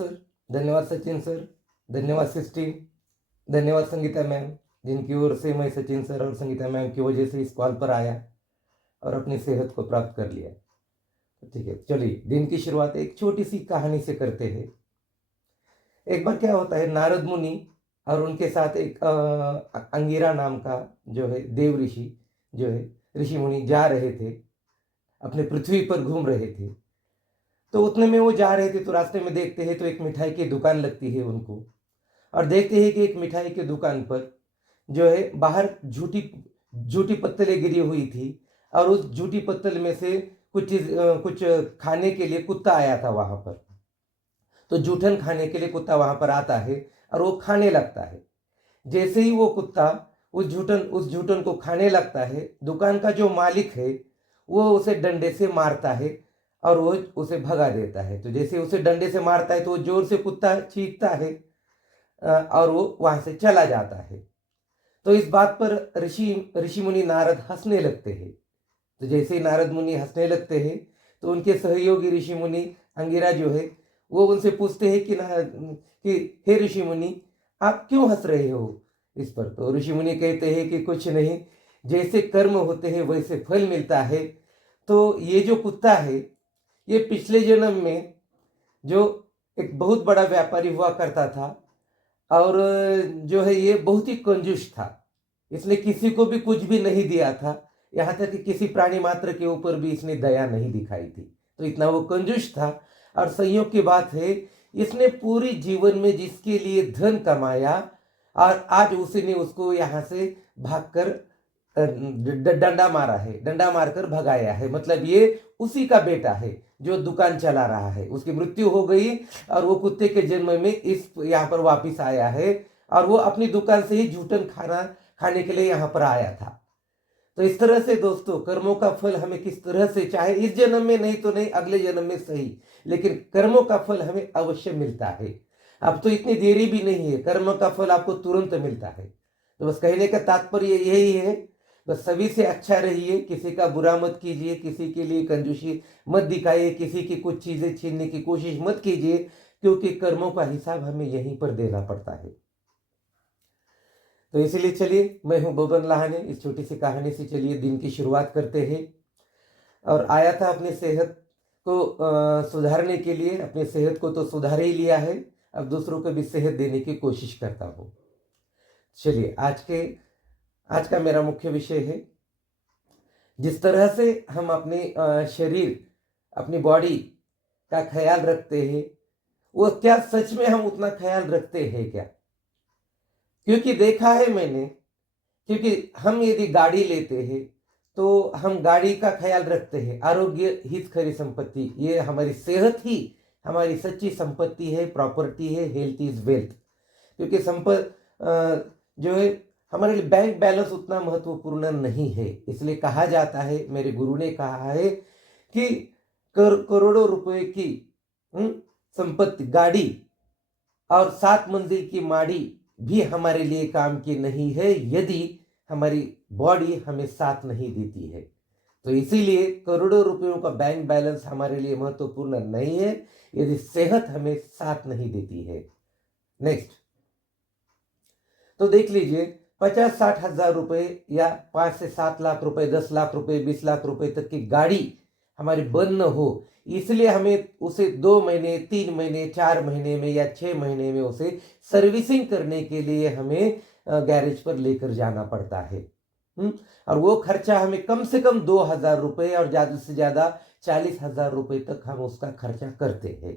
Sir, धन्यवाद Sachin sir, धन्यवाद cysteine, धन्यवाद संगीता मैम, जिनकी ओर से मैं सचिन सर और संगीता मैम की वजह से इस कॉल पर आया और अपनी सेहत को प्राप्त कर लिया। तो ठीक है, चलिए दिन की शुरुआत एक छोटी सी कहानी से करते हैं। एक बार क्या होता है, नारद मुनि और उनके साथ एक अंगिरा नाम का जो है देव ऋषि, जो है ऋषि मुनि जा रहे थे, अपने पृथ्वी पर घूम रहे थे। तो उतने में वो जा रहे थे तो रास्ते में देखते हैं तो एक मिठाई की दुकान लगती है उनको, और देखते हैं कि एक मिठाई की दुकान पर जो है बाहर झूठी झूठी पत्तलें गिरी हुई थी, और उस झूठी पत्तल में से कुछ खाने के लिए कुत्ता आया था वहां पर। तो जूठन खाने के लिए कुत्ता वहां पर आता है और वो खाने लगता है। जैसे ही वो कुत्ता उस जूठन को खाने लगता है, दुकान का जो मालिक है वो उसे डंडे से मारता है और वो उसे भगा देता है। तो जैसे उसे डंडे से मारता है तो वो जोर से कुत्ता चीखता है और वो वहां से चला जाता है। तो इस बात पर ऋषि ऋषि मुनि नारद हंसने लगते हैं। तो जैसे ही नारद मुनि हंसने लगते हैं तो उनके सहयोगी ऋषि मुनि अंगिरा जो है वो उनसे पूछते हैं कि हे ऋषि मुनि, आप क्यों हंस रहे हो इस पर? तो ऋषि मुनि कहते हैं कि कुछ नहीं, जैसे कर्म होते हैं वैसे फल मिलता है। तो ये जो कुत्ता है ये पिछले जन्म में जो एक बहुत बड़ा व्यापारी हुआ करता था, और जो है ये बहुत ही कंजूस था। इसने किसी को भी कुछ भी नहीं दिया था, यहाँ तक कि किसी प्राणी मात्र के ऊपर भी इसने दया नहीं दिखाई थी। तो इतना वो कंजूस था। और संयोग की बात है, इसने पूरी जीवन में जिसके लिए धन कमाया और आज उसने उसको यहाँ से भागकर डंडा मारा है, डंडा मारकर भगाया है। मतलब ये उसी का बेटा है जो दुकान चला रहा है। उसकी मृत्यु हो गई और वो कुत्ते के जन्म में इस यहाँ पर वापिस आया है, और वो अपनी दुकान से ही जूठन खाने के लिए यहाँ पर आया था। तो इस तरह से दोस्तों, कर्मों का फल हमें किस तरह से, चाहे इस जन्म में नहीं तो नहीं, अगले जन्म में सही, लेकिन कर्मों का फल हमें अवश्य मिलता है। अब तो इतनी देरी भी नहीं है, कर्म का फल आपको तुरंत मिलता है। तो बस कहने का तात्पर्य यही है, बस सभी से अच्छा रहिए, किसी का बुरा मत कीजिए, किसी के लिए कंजूसी मत दिखाइए, किसी की कुछ चीजें छीनने की कोशिश मत कीजिए, क्योंकि कर्मों का हिसाब हमें यहीं पर देना पड़ता है। तो इसीलिए चलिए, मैं हूं बबन लाहाने, इस छोटी सी कहानी से चलिए दिन की शुरुआत करते हैं। और आया था अपनी सेहत को सुधारने के लिए। अपनी सेहत को तो सुधार ही लिया है, अब दूसरों को भी सेहत देने की कोशिश करता हूँ। चलिए, आज का मेरा मुख्य विषय है, जिस तरह से हम अपने शरीर, अपनी बॉडी का ख्याल रखते हैं, वो क्या सच में हम उतना ख्याल रखते हैं क्या? क्योंकि देखा है मैंने, क्योंकि हम यदि गाड़ी लेते हैं तो हम गाड़ी का ख्याल रखते हैं। आरोग्य हित खरी संपत्ति, ये हमारी सेहत ही हमारी सच्ची संपत्ति है, प्रॉपर्टी है। Health is wealth. क्योंकि जो है हमारे लिए बैंक बैलेंस उतना महत्वपूर्ण नहीं है। इसलिए कहा जाता है, मेरे गुरु ने कहा है कि करोड़ों रुपए की संपत्ति, गाड़ी और 7 मंजिल की माड़ी भी हमारे लिए काम की नहीं है यदि हमारी बॉडी हमें साथ नहीं देती है। तो इसीलिए करोड़ों रुपयों का बैंक बैलेंस हमारे लिए महत्वपूर्ण नहीं है यदि सेहत हमें साथ नहीं देती है। नेक्स्ट, तो देख लीजिए, 50-60 हजार रुपए या 5 से 7 लाख रुपए, 10 लाख रुपए, 20 लाख रुपए तक की गाड़ी हमारी बंद न हो, इसलिए हमें उसे 2 महीने, 3 महीने, 4 महीने में या 6 महीने में उसे सर्विसिंग करने के लिए हमें गैरेज पर लेकर जाना पड़ता है। और वो खर्चा हमें कम से कम 2,000 रुपए और ज्यादा से ज्यादा 40,000 रुपए तक हम उसका खर्चा करते हैं।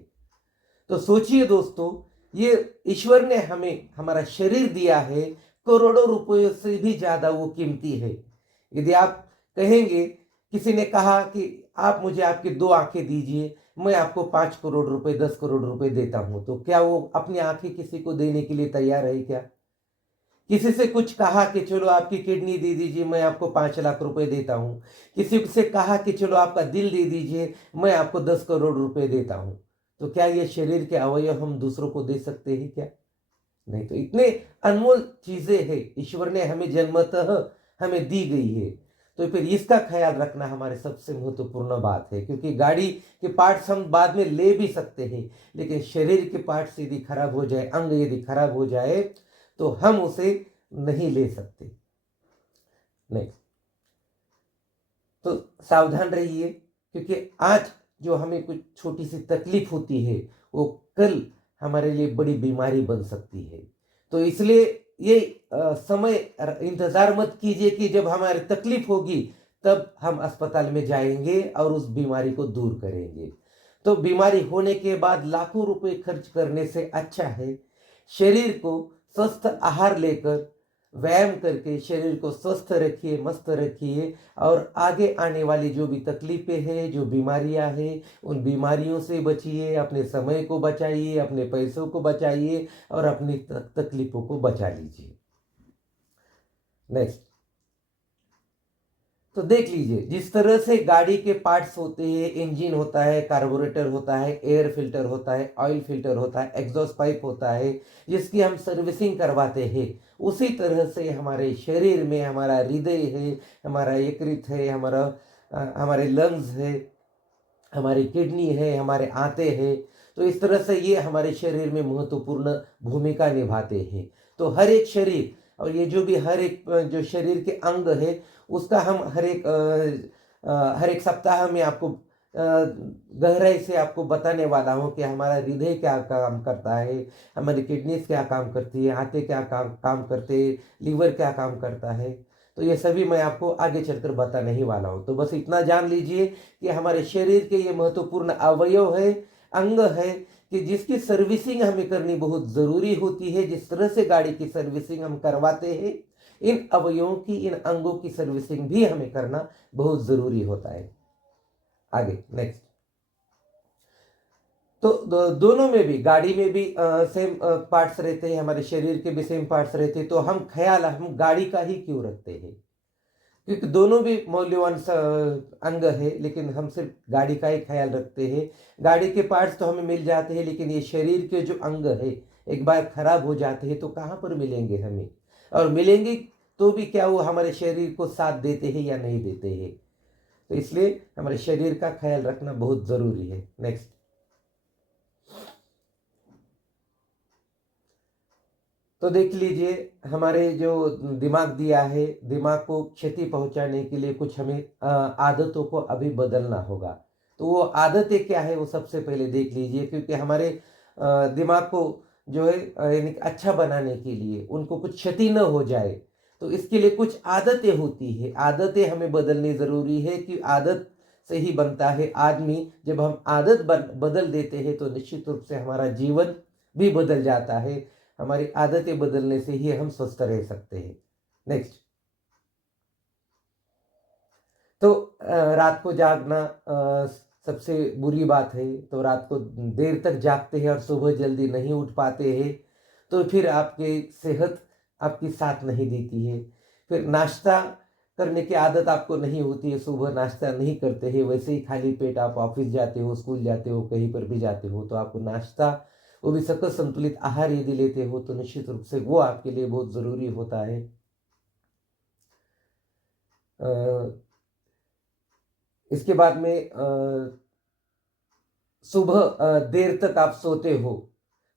तो सोचिए दोस्तों, ये ईश्वर ने हमें हमारा शरीर दिया है, करोड़ों रुपयों से भी ज्यादा वो कीमती है। यदि आप कहेंगे, किसी ने कहा कि आप मुझे आपकी 2 आंखें दीजिए, मैं आपको 5 करोड़ रुपए, 10 करोड़ रुपए देता हूं, तो क्या वो अपनी आंखें किसी को देने के लिए तैयार है क्या? किसी से कुछ कहा कि चलो आपकी किडनी दे दीजिए, मैं आपको 5 लाख रुपए देता हूं। किसी से कहा कि चलो आपका दिल दे दीजिए, मैं आपको 10 करोड़ रुपए देता हूं। तो क्या ये शरीर के अवयव हम दूसरों को दे सकते हैं क्या? नहीं। तो इतने अनमोल चीजें हैं, ईश्वर ने हमें जन्मतः हमें दी गई है। तो फिर इसका ख्याल रखना हमारे सबसे महत्वपूर्ण बात है, क्योंकि गाड़ी के पार्ट्स हम बाद में ले भी सकते हैं, लेकिन शरीर के पार्ट्स यदि खराब हो जाए, अंग यदि खराब हो जाए, तो हम उसे नहीं ले सकते। नहीं, तो सावधान रहिए, क्योंकि आज जो हमें कुछ छोटी सी तकलीफ होती है वो कल हमारे लिए बड़ी बीमारी बन सकती है। तो इसलिए ये समय इंतजार मत कीजिए कि जब हमारी तकलीफ होगी तब हम अस्पताल में जाएंगे और उस बीमारी को दूर करेंगे। तो बीमारी होने के बाद लाखों रुपए खर्च करने से अच्छा है शरीर को स्वस्थ आहार लेकर, व्यायाम करके शरीर को स्वस्थ रखिए, मस्त रखिए, और आगे आने वाली जो भी तकलीफें हैं, जो बीमारियां हैं, उन बीमारियों से बचिए, अपने समय को बचाइए, अपने पैसों को बचाइए और अपनी तकलीफों को बचा लीजिए। नेक्स्ट, तो देख लीजिए, जिस तरह से गाड़ी के पार्ट्स होते हैं, इंजन होता है, कार्बोरेटर होता है, एयर फिल्टर होता है, ऑयल फिल्टर होता है, एग्जॉस्ट पाइप होता है, जिसकी हम सर्विसिंग करवाते हैं, उसी तरह से हमारे शरीर में हमारा हृदय है, हमारा यकृत है, हमारे लंग्स है, हमारी किडनी है, हमारे आंतें हैं। तो इस तरह से ये हमारे शरीर में महत्वपूर्ण भूमिका निभाते हैं। तो हर एक शरीर, और ये जो भी हर एक जो शरीर के अंग है, उसका हम हर एक सप्ताह में आपको गहराई से आपको बताने वाला हूँ कि हमारा हृदय क्या काम करता है, हमारी किडनीज क्या काम करती है, आंतें क्या काम करते हैं, लीवर क्या काम करता है। तो ये सभी मैं आपको आगे चलकर बताने ही वाला हूँ। तो बस इतना जान लीजिए कि हमारे शरीर के ये महत्वपूर्ण अवयव है, अंग है, कि जिसकी सर्विसिंग हमें करनी बहुत ज़रूरी होती है। जिस तरह से गाड़ी की सर्विसिंग हम करवाते हैं, इन अवयवों की, इन अंगों की सर्विसिंग भी हमें करना बहुत ज़रूरी होता है। आगे नेक्स्ट, तो दोनों में भी, गाड़ी में भी सेम पार्ट्स रहते हैं, हमारे शरीर के भी सेम पार्ट्स रहते हैं। तो हम गाड़ी का ही क्यों रखते हैं, क्योंकि दोनों भी मौल्यवान अंग है, लेकिन हम सिर्फ गाड़ी का ही ख्याल रखते हैं। गाड़ी के पार्ट्स तो हमें मिल जाते हैं, लेकिन ये शरीर के जो अंग है एक बार खराब हो जाते हैं तो कहाँ पर मिलेंगे हमें, और मिलेंगे तो भी क्या वो हमारे शरीर को साथ देते हैं या नहीं देते हैं। तो इसलिए हमारे शरीर का ख्याल रखना बहुत जरूरी है। नेक्स्ट, तो देख लीजिए, हमारे जो दिमाग दिया है, दिमाग को क्षति पहुंचाने के लिए कुछ हमें आदतों को अभी बदलना होगा। तो वो आदतें क्या है वो सबसे पहले देख लीजिए, क्योंकि हमारे दिमाग को जो है यानी अच्छा बनाने के लिए उनको कुछ क्षति न हो जाए, तो इसके लिए कुछ आदतें होती है। आदतें हमें बदलनी ज़रूरी है, कि आदत से ही बनता है आदमी। जब हम आदत बदल देते हैं तो निश्चित रूप से हमारा जीवन भी बदल जाता है। हमारी आदतें बदलने से ही हम स्वस्थ रह सकते हैं। नेक्स्ट, तो रात को जागना सबसे बुरी बात है। तो रात को देर तक जागते हैं और सुबह जल्दी नहीं उठ पाते हैं, तो फिर आपकी सेहत आपकी साथ नहीं देती है। फिर नाश्ता करने की आदत आपको नहीं होती है, सुबह नाश्ता नहीं करते हैं, वैसे ही खाली पेट आप ऑफिस जाते हो, स्कूल जाते हो, कहीं पर भी जाते हो, तो आपको नाश्ता, वो भी सकल संतुलित आहार यदि लेते हो, तो निश्चित रूप से वो आपके लिए बहुत ज़रूरी होता है। इसके बाद में सुबह देर तक आप सोते हो।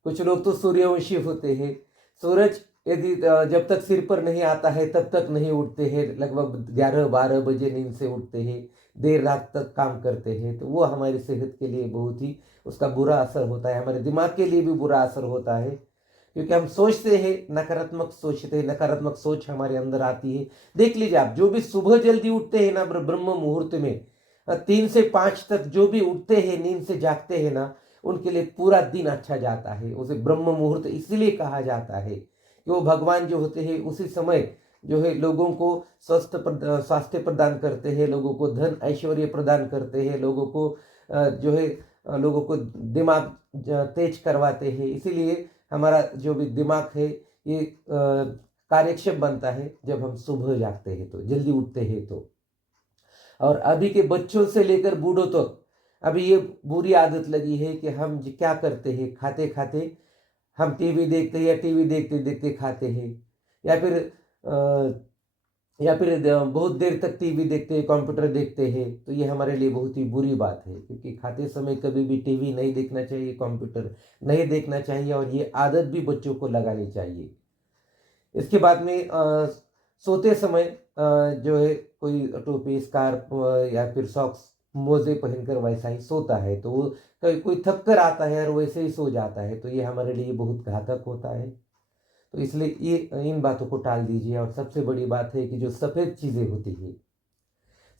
कुछ लोग तो सूर्यवंशी होते हैं, सूरज यदि जब तक सिर पर नहीं आता है तब तक नहीं उठते हैं, लगभग 11-12 बजे नींद से उठते हैं, देर रात तक काम करते हैं। तो वो हमारी सेहत के लिए बहुत ही उसका बुरा असर होता है, हमारे दिमाग के लिए भी बुरा असर होता है, क्योंकि हम सोचते हैं, नकारात्मक सोचते हैं, नकारात्मक सोच हमारे अंदर आती है। देख लीजिए, आप जो भी सुबह जल्दी उठते हैं ना, ब्रह्म मुहूर्त में 3 से 5 तक जो भी उठते हैं, नींद से जागते हैं ना, उनके लिए पूरा दिन अच्छा जाता है। उसे ब्रह्म मुहूर्त इसलिए कहा जाता है कि वो भगवान जो होते हैं उसी समय जो है लोगों को स्वास्थ्य प्रदान करते हैं, लोगों को धन ऐश्वर्य प्रदान करते हैं, लोगों को जो है लोगों को दिमाग तेज करवाते हैं। इसीलिए हमारा जो भी दिमाग है ये कार्यक्षम बनता है जब हम सुबह जागते हैं, तो जल्दी उठते हैं। तो और अभी के बच्चों से लेकर बूढ़ों तक अभी ये बुरी आदत लगी है कि हम क्या करते हैं, खाते खाते हम टीवी देखते हैं, या टीवी देखते देखते खाते हैं, या फिर या फिर बहुत देर तक टीवी देखते हैं, कंप्यूटर देखते हैं, तो ये हमारे लिए बहुत ही बुरी बात है, क्योंकि खाते समय कभी भी टीवी नहीं देखना चाहिए, कंप्यूटर नहीं देखना चाहिए, और ये आदत भी बच्चों को लगानी चाहिए। इसके बाद में सोते समय जो है कोई टोपी, स्कार्फ या फिर सॉक्स, मोजे पहनकर वैसा ही सोता है, तो वो कोई कोई थक कर आता है और वैसे ही सो जाता है, तो ये हमारे लिए बहुत घातक होता है। तो इसलिए ये इन बातों को टाल दीजिए। और सबसे बड़ी बात है कि जो सफ़ेद चीज़ें होती है,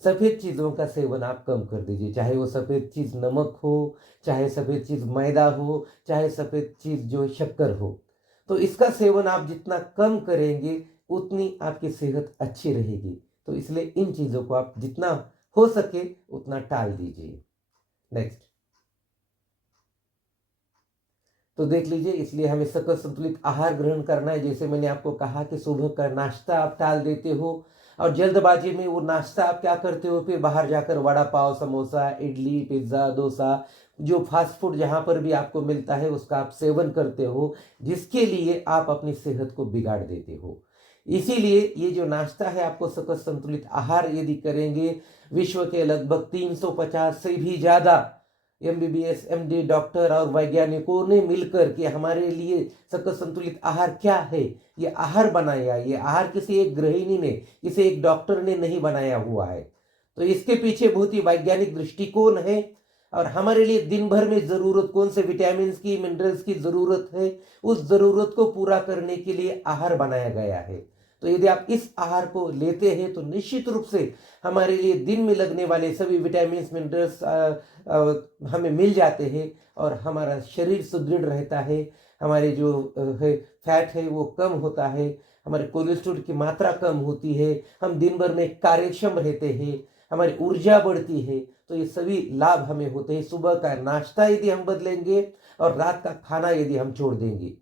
सफ़ेद चीज़ों का सेवन आप कम कर दीजिए, चाहे वो सफ़ेद चीज़ नमक हो, चाहे सफ़ेद चीज़ मैदा हो, चाहे सफ़ेद चीज़ जो शक्कर हो। तो इसका सेवन आप जितना कम करेंगे, उतनी आपकी सेहत अच्छी रहेगी। तो इसलिए इन चीज़ों को आप जितना हो सके उतना टाल दीजिए। नेक्स्ट, तो देख लीजिए, इसलिए हमें सकल संतुलित आहार ग्रहण करना है। जैसे मैंने आपको कहा कि सुबह का नाश्ता आप टाल देते हो, और जल्दबाजी में वो नाश्ता आप क्या करते हो, फिर बाहर जाकर वड़ा पाव, समोसा, इडली, पिज्ज़ा, डोसा, जो फास्ट फूड जहाँ पर भी आपको मिलता है उसका आप सेवन करते हो, जिसके लिए आप अपनी सेहत को बिगाड़ देते हो। इसीलिए ये जो नाश्ता है, आपको सकल संतुलित आहार यदि करेंगे, विश्व के लगभग 350 से भी ज़्यादा एमबीबीएस, एमडी डॉक्टर और वैज्ञानिकों ने मिलकर के हमारे लिए सकल संतुलित आहार क्या है, ये आहार बनाया। ये आहार किसी एक गृहिणी ने, किसी एक डॉक्टर ने नहीं बनाया हुआ है। तो इसके पीछे बहुत ही वैज्ञानिक दृष्टिकोण है, और हमारे लिए दिन भर में जरूरत कौन से विटामिन की, मिनरल्स की जरूरत है, उस जरूरत को पूरा करने के लिए आहार बनाया गया है। तो यदि आप इस आहार को लेते हैं, तो निश्चित रूप से हमारे लिए दिन में लगने वाले सभी विटामिन, मिनरल्स हमें मिल जाते हैं, और हमारा शरीर सुदृढ़ रहता है। हमारे जो है फैट है वो कम होता है, हमारे कोलेस्ट्रॉल की मात्रा कम होती है, हम दिन भर में कार्यक्षम रहते हैं, हमारी ऊर्जा बढ़ती है। तो ये सभी लाभ हमें होते हैं। सुबह का नाश्ता यदि हम बदलेंगे, और रात का खाना यदि हम छोड़ देंगे,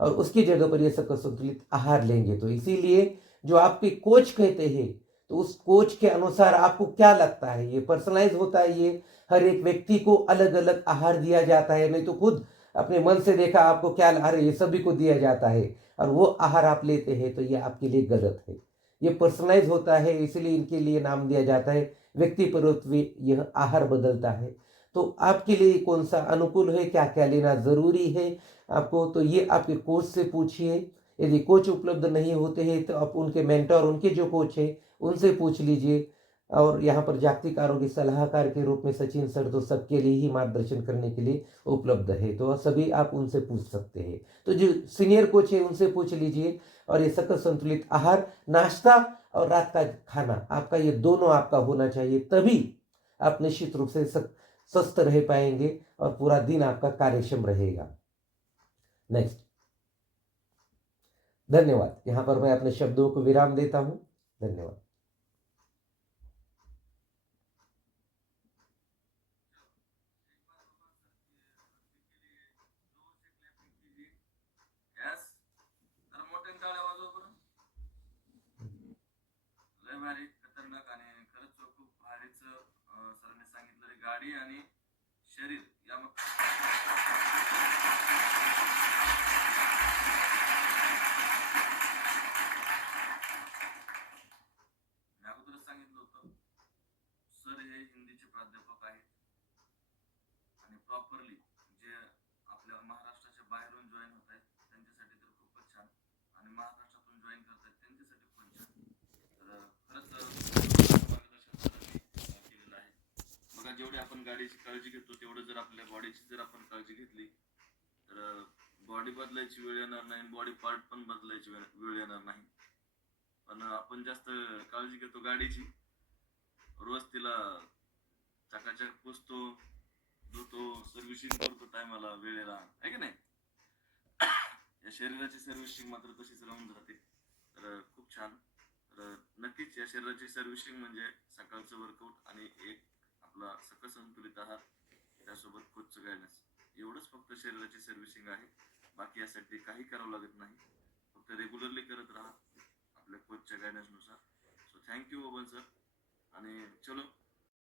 और उसकी जगह पर ये सकल संतुलित आहार लेंगे, तो इसीलिए जो आपके कोच कहते हैं, तो उस कोच के अनुसार आपको क्या लगता है, ये पर्सनलाइज होता है। ये हर एक व्यक्ति को अलग अलग आहार दिया जाता है, नहीं तो खुद अपने मन से देखा आपको क्या आहार है, ये सभी को दिया जाता है, और वो आहार आप लेते हैं, तो ये आपके लिए गलत है। ये पर्सनलाइज होता है, इसलिए इनके लिए नाम दिया जाता है। व्यक्ति पर यह आहार बदलता है। तो आपके लिए कौन सा अनुकूल है, क्या क्या लेना जरूरी है आपको, तो ये आपके कोच से पूछिए। यदि कोच उपलब्ध नहीं होते हैं, तो आप उनके मेंटर, उनके जो कोच है, उनसे पूछ लीजिए। और यहाँ पर जागतिक आरोग्य सलाहकार के रूप में सचिन सर तो सबके लिए ही मार्गदर्शन करने के लिए उपलब्ध है, तो सभी आप उनसे पूछ सकते हैं। तो जो सीनियर कोच है उनसे पूछ लीजिए। और ये सकल संतुलित आहार, नाश्ता और रात का खाना, आपका ये दोनों आपका होना चाहिए, तभी आप निश्चित रूप से स्वस्थ रह पाएंगे, और पूरा दिन आपका कार्यक्षम रहेगा। नेक्स्ट, धन्यवाद। यहाँ पर मैं अपने शब्दों को विराम देता हूँ। धन्यवाद। यस, तर मोठ्याने टाळ्या वाजवा बरं. लय भारी, खतरनाक आणि खरंच खूप भारीच सरांनी सांगितलं. गाडी आणि शरीर या मग मी अगोदरच सांगितलं होतं, सर हे हिंदीचे प्राध्यापक आहेत, आणि प्रॉपरली जे आपल्या महाराष्ट्राच्या बाहेरून जॉईन होत आहेत त्यांच्यासाठी तर खूपच छान, आणि महाराष्ट्रातून जॉईन करत आहेत त्यांच्यासाठी पण छान. तर खरंच मार्गदर्शन सरांनी केलेलं आहे. बघा, जेवढी आपण गाडीची काळजी घेतो, तेवढं जर आपल्या बॉडीची जर आपण काळजी घेतली, तर बॉडी बदलायची वेळ येणार नाही, बॉडी पार्ट पण बदलायची वेळ येणार नाही. पण आपण जास्त काळजी घेतो गाडीची, रोज तिला चकाचक पुसतो, धुतो, सर्व्हिसिंग करतो टायमाला, वेळेला, आहे की नाही. या शरीराची सर्व्हिसिंग मात्र तशीच राहून जाते. तर खूप छान. तर नक्कीच या शरीराची सर्व्हिसिंग म्हणजे सकाळचं वर्कआउट आणि एक आपला सकल संतुलित आहार, त्यासोबत कोचचं गायडन्स, एवढंच फक्त शरीराची सर्व्हिसिंग आहे. बाकी यासाठी काही करावं लागत नाही, फक्त रेग्युलरली करत राहा आपल्या कोचच्या गायडन्सनुसार. So thank you Baban sir. आणि चलो